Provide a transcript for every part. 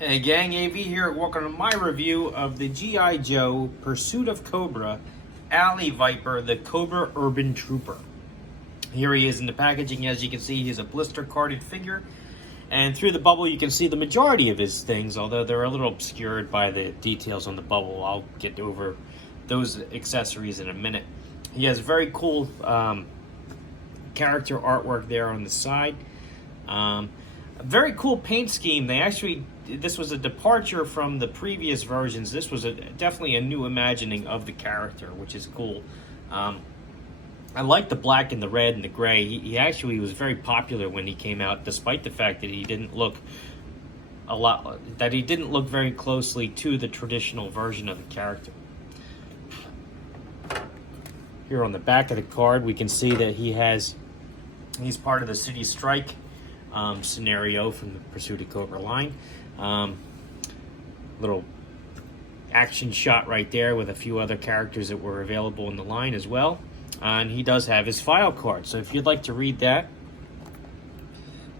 Hey gang, AV here. Welcome to my review of the G.I. Joe Pursuit of Cobra Alley Viper, the Cobra Urban Trooper. Here he is in the packaging. As you can see, he's a blister carded figure. And through the bubble, you can see the majority of his things, although they're a little obscured by the details on the bubble. I'll get over those accessories in a minute. He has very cool character artwork there on the side. A very cool paint scheme. This was a departure from the previous versions. This was definitely a new imagining of the character, which is cool. I like the black and the red and the gray. He actually was very popular when he came out, despite the fact that he didn't look very closely to the traditional version of the character. Here on the back of the card, we can see that he's part of the City Strike scenario from the Pursuit of Cobra line. Little action shot right there with a few other characters that were available in the line as well. And he does have his file card, so if you'd like to read that,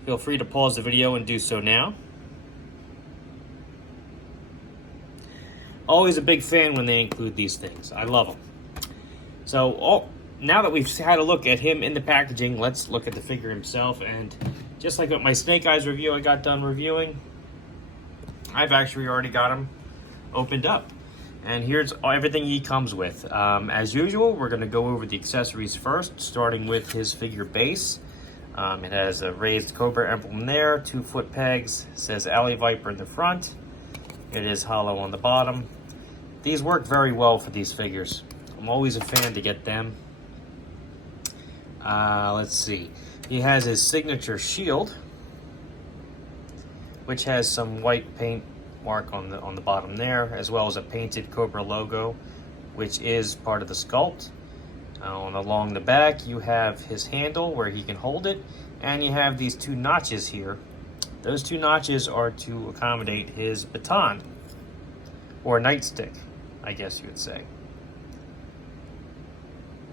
feel free to pause the video and do so now. Always a big fan when they include these things. I love them. So now that we've had a look at him in the packaging, let's look at the figure himself. And just like with my Snake Eyes review I got done reviewing, I've actually already got him opened up. And here's everything he comes with. As usual, we're going to go over the accessories first, starting with his figure base. It has a raised Cobra emblem there, 2-foot pegs, it says Alley Viper in the front. It is hollow on the bottom. These work very well for these figures. I'm always a fan to get them. Let's see. He has his signature shield, which has some white paint mark on the bottom there, as well as a painted Cobra logo, which is part of the sculpt. Along the back, you have his handle where he can hold it, and you have these two notches here. Those two notches are to accommodate his baton, or nightstick, I guess you would say,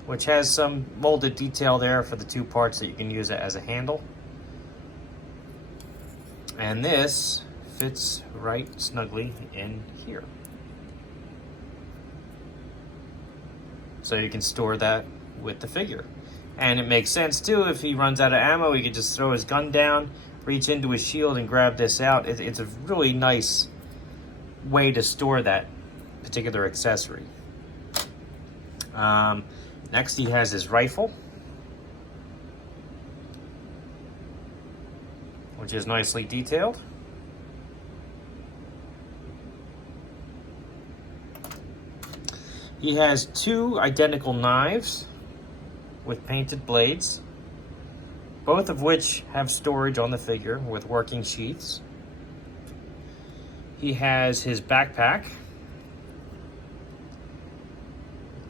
which has some molded detail there for the two parts that you can use it as a handle. And this fits right snugly in here. So you can store that with the figure. And it makes sense too, if he runs out of ammo, he can just throw his gun down, reach into his shield and grab this out. It's a really nice way to store that particular accessory. Next, he has his rifle, which is nicely detailed. He has two identical knives with painted blades, both of which have storage on the figure with working sheaths. He has his backpack,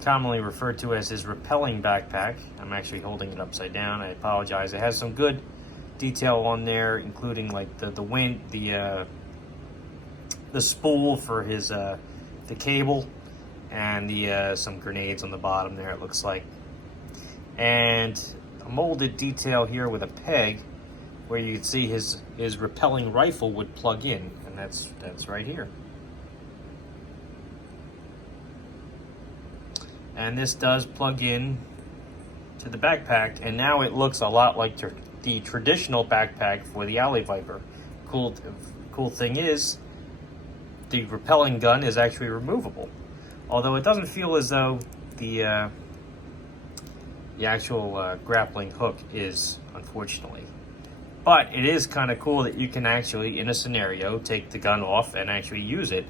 commonly referred to as his repelling backpack. I'm actually holding it upside down. I apologize. It has some good detail on there, including like the spool for his the cable, and some grenades on the bottom there, it looks like, and a molded detail here with a peg where you can see his repelling rifle would plug in, and that's right here. And this does plug in to the backpack, and now it looks a lot like the traditional backpack for the Alley Viper. Cool thing is, the repelling gun is actually removable, although it doesn't feel as though the actual grappling hook is, unfortunately. But it is kind of cool that you can actually, in a scenario, take the gun off and actually use it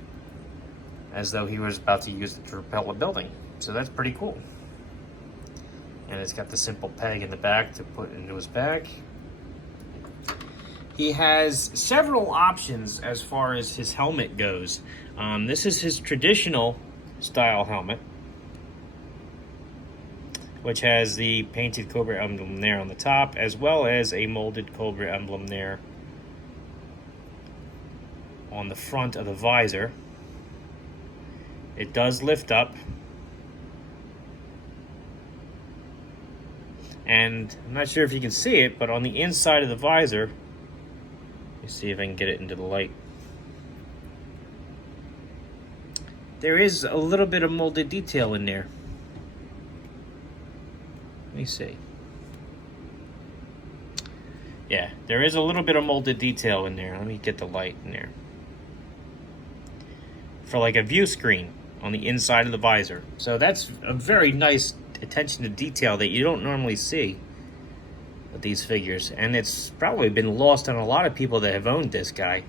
as though he was about to use it to repel a building. So that's pretty cool. And it's got the simple peg in the back to put into his bag. He has several options as far as his helmet goes. This is his traditional style helmet, which has the painted Cobra emblem there on the top, as well as a molded Cobra emblem there on the front of the visor. It does lift up, and I'm not sure if you can see it, but on the inside of the visor, let me see if I can get it into the light. there is a little bit of molded detail in there. Let me see. Yeah, there is a little bit of molded detail in there. Let me get the light in there. For like a view screen on the inside of the visor. So that's a very nice attention to detail that you don't normally see with these figures. And it's probably been lost on a lot of people that have owned this guy.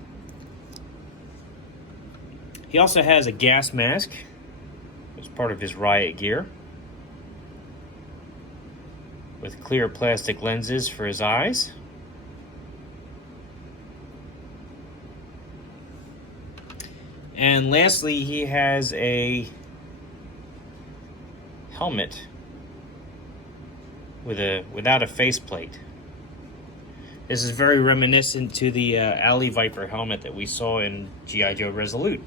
He also has a gas mask as part of his riot gear, with clear plastic lenses for his eyes. And lastly, he has a helmet without a faceplate. This is very reminiscent to the Alley Viper helmet that we saw in G.I. Joe Resolute.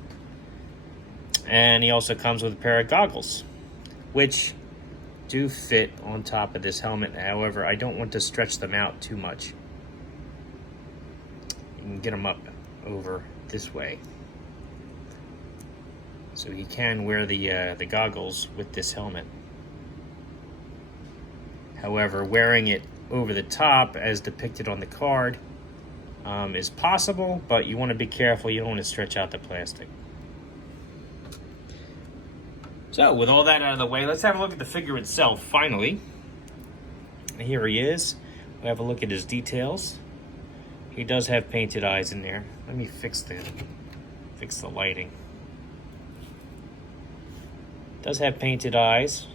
And he also comes with a pair of goggles, which do fit on top of this helmet. However, I don't want to stretch them out too much. You can get them up over this way. So he can wear the goggles with this helmet. However, wearing it over the top, as depicted on the card, is possible, but you want to be careful. You don't want to stretch out the plastic. So, with all that out of the way, let's have a look at the figure itself, finally. And here he is. We'll have a look at his details. He does have painted eyes in there. Let me fix the lighting. Does have painted eyes.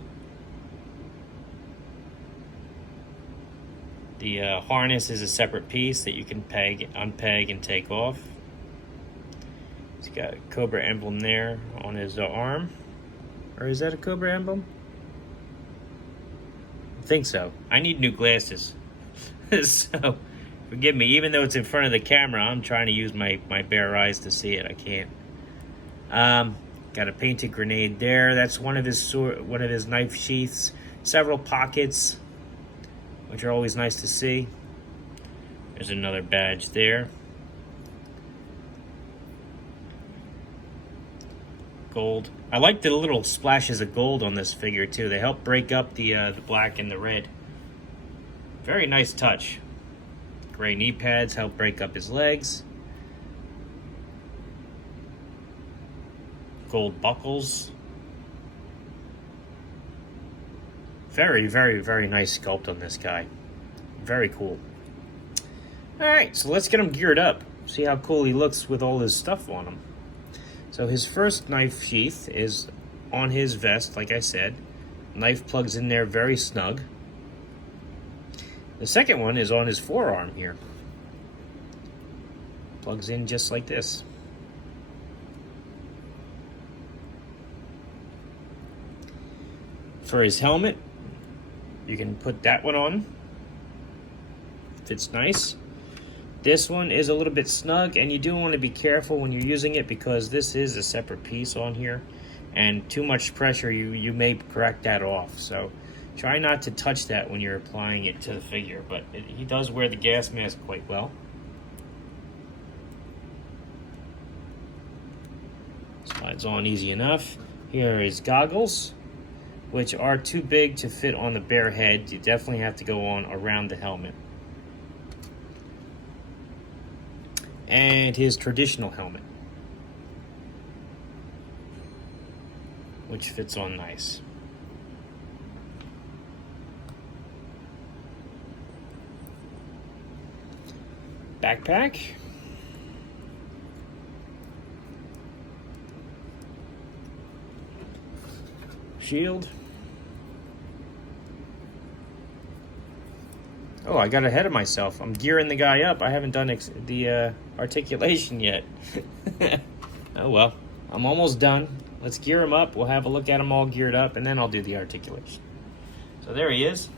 The harness is a separate piece that you can unpeg and take off. He's got a Cobra emblem there on his arm. Or is that a Cobra emblem? I think so. I need new glasses. So, forgive me. Even though it's in front of the camera, I'm trying to use my bare eyes to see it. I can't. Got a painted grenade there. That's one of his knife sheaths. Several pockets, which are always nice to see. There's another badge there. Gold. I like the little splashes of gold on this figure too. They help break up the black and the red. Very nice touch. Gray knee pads help break up his legs. Gold buckles. Very, very, very nice sculpt on this guy. Very cool. Alright, so let's get him geared up. See how cool he looks with all his stuff on him. So his first knife sheath is on his vest, like I said. Knife plugs in there very snug. The second one is on his forearm here. Plugs in just like this. For his helmet, you can put that one on. Fits nice. This one is a little bit snug, and you do want to be careful when you're using it because this is a separate piece on here, and too much pressure, you may crack that off. So try not to touch that when you're applying it to the figure, but he does wear the gas mask quite well. Slides on easy enough. Here are his goggles, which are too big to fit on the bare head. You definitely have to go on around the helmet. And his traditional helmet, which fits on nice. Backpack. Shield. Oh, I got ahead of myself. I'm gearing the guy up. I haven't done the articulation yet. Oh well, I'm almost done. Let's gear him up. We'll have a look at him all geared up, and then I'll do the articulation. So there he is.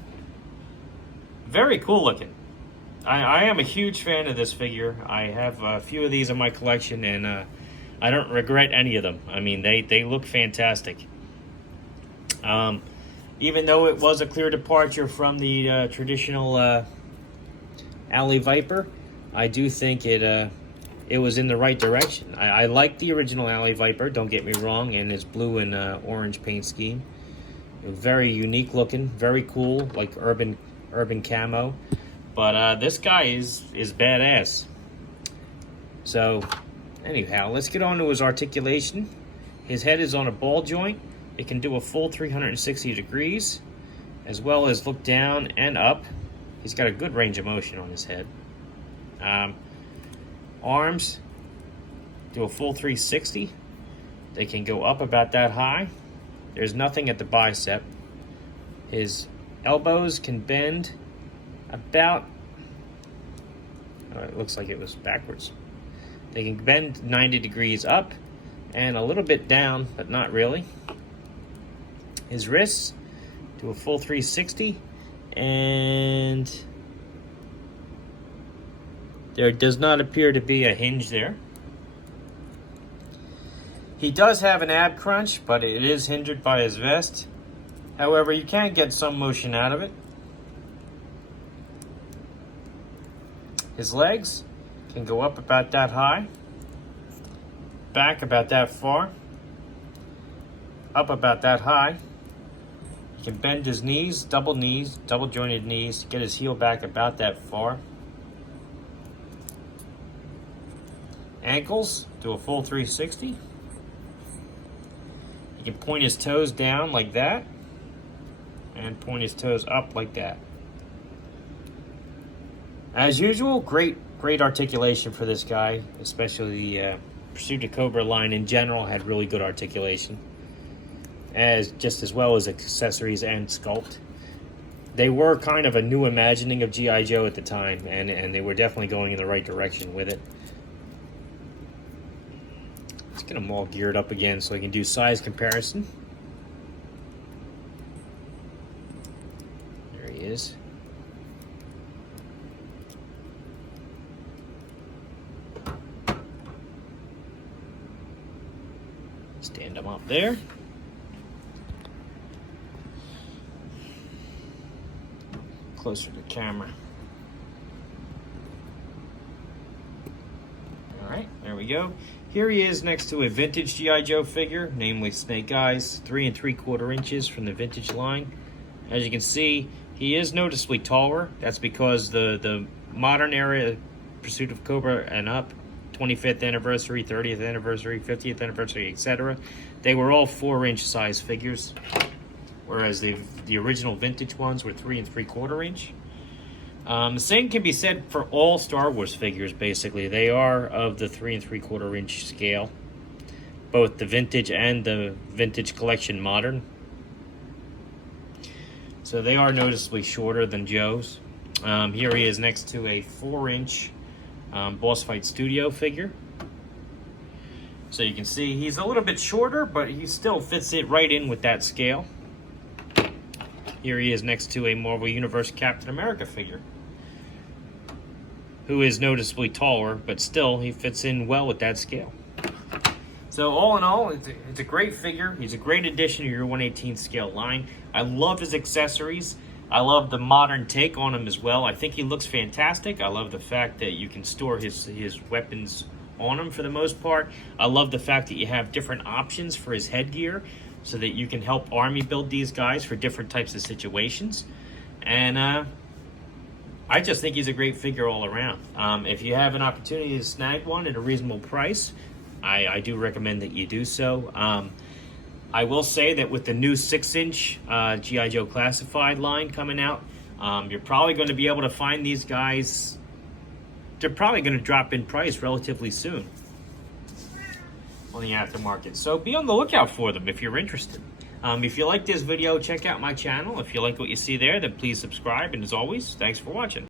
Very cool looking. I am a huge fan of this figure. I have a few of these in my collection, and I don't regret any of them. I mean, they look fantastic. Even though it was a clear departure from the traditional Alley Viper, I do think it it was in the right direction. I like the original Alley Viper, don't get me wrong, and his blue and orange paint scheme. Very unique looking, very cool, like urban camo. But this guy is badass. So anyhow, let's get on to his articulation. His head is on a ball joint. It can do a full 360 degrees, as well as look down and up. He's got a good range of motion on his head. Arms do a full 360. They can go up about that high. There's nothing at the bicep. His elbows can bend about, it looks like it was backwards. They can bend 90 degrees up and a little bit down, but not really. His wrists do a full 360, and there does not appear to be a hinge there. He does have an ab crunch, but it is hindered by his vest. However, you can get some motion out of it. His legs can go up about that high, back about that far, up about that high. He can bend his knees, double jointed knees, get his heel back about that far. Ankles do a full 360. He can point his toes down like that and point his toes up like that. As usual, great articulation for this guy, especially the Pursuit of Cobra line in general had really good articulation, as well as accessories and sculpt. They were kind of a new imagining of G.I. Joe at the time, and they were definitely going in the right direction with it. Let's get them all geared up again so I can do size comparison. There he is. Stand him up there. Closer to the camera. All right, there we go. Here he is next to a vintage G.I. Joe figure, namely Snake Eyes, 3 3/4 inches from the vintage line. As you can see, he is noticeably taller. That's because the modern era Pursuit of Cobra and up, 25th anniversary, 30th anniversary, 50th anniversary, etc. They were all 4-inch size figures, whereas the original vintage ones were 3 3/4 inch. The same can be said for all Star Wars figures, basically. They are of the 3 3/4 inch scale, both the vintage and the vintage collection modern. So they are noticeably shorter than Joe's. Here he is next to a 4-inch Boss Fight Studio figure. So you can see he's a little bit shorter, but he still fits it right in with that scale. Here he is next to a Marvel Universe Captain America figure, who is noticeably taller, but still he fits in well with that scale. So all in all, it's a great figure. He's a great addition to your 1/18 scale line. I love his accessories. I love the modern take on him as well. I think he looks fantastic. I love the fact that you can store his weapons on him for the most part. I love the fact that you have different options for his headgear so that you can help Army build these guys for different types of situations. And I just think he's a great figure all around. If you have an opportunity to snag one at a reasonable price, I do recommend that you do so. I will say that with the new 6-inch G.I. Joe Classified line coming out, you're probably going to be able to find these guys. They're probably going to drop in price relatively soon on the aftermarket. So be on the lookout for them if you're interested. If you like this video, check out my channel. If you like what you see there, then please subscribe. And as always, thanks for watching.